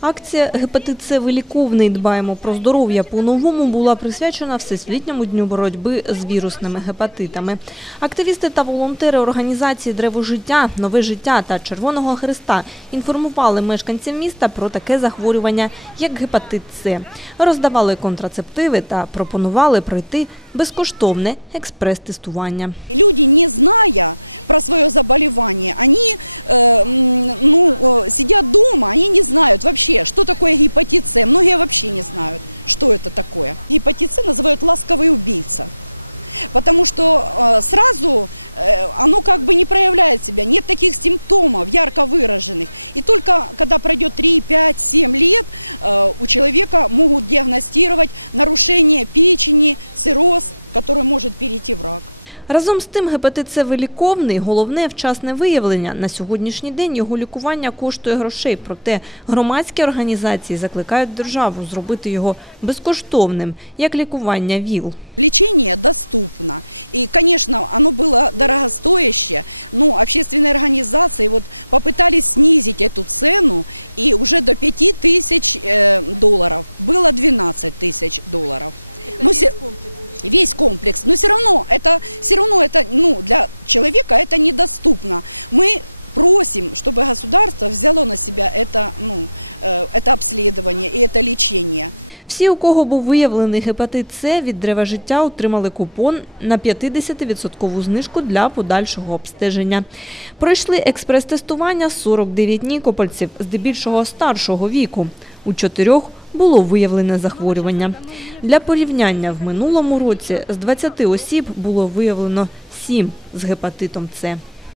Акція «Гепатит С виліковний. Дбаємо про здоров'я по-новому» була присвячена Всесвітньому дню боротьби з вірусними гепатитами. Активісти та волонтери організації «Древо життя», «Нове життя» та «Червоного Христа» інформували мешканців міста про таке захворювання, як гепатит С. Роздавали контрацептиви та пропонували пройти безкоштовне експрес-тестування. Разом з тим, гепатит С виліковний, головне – вчасне виявлення. На сьогоднішній день його лікування коштує грошей, проте громадські організації закликають державу зробити його безкоштовним, як лікування ВІЛ. Всі, у кого був виявлений гепатит С, від «Древа життя» отримали купон на 50% знижку для подальшого обстеження. Пройшли експрес-тестування 49 нікопольців, здебільшого старшого віку. У чотирьох було виявлене захворювання. Для порівняння в минулому році з 20 осіб було виявлено 7 з гепатитом С.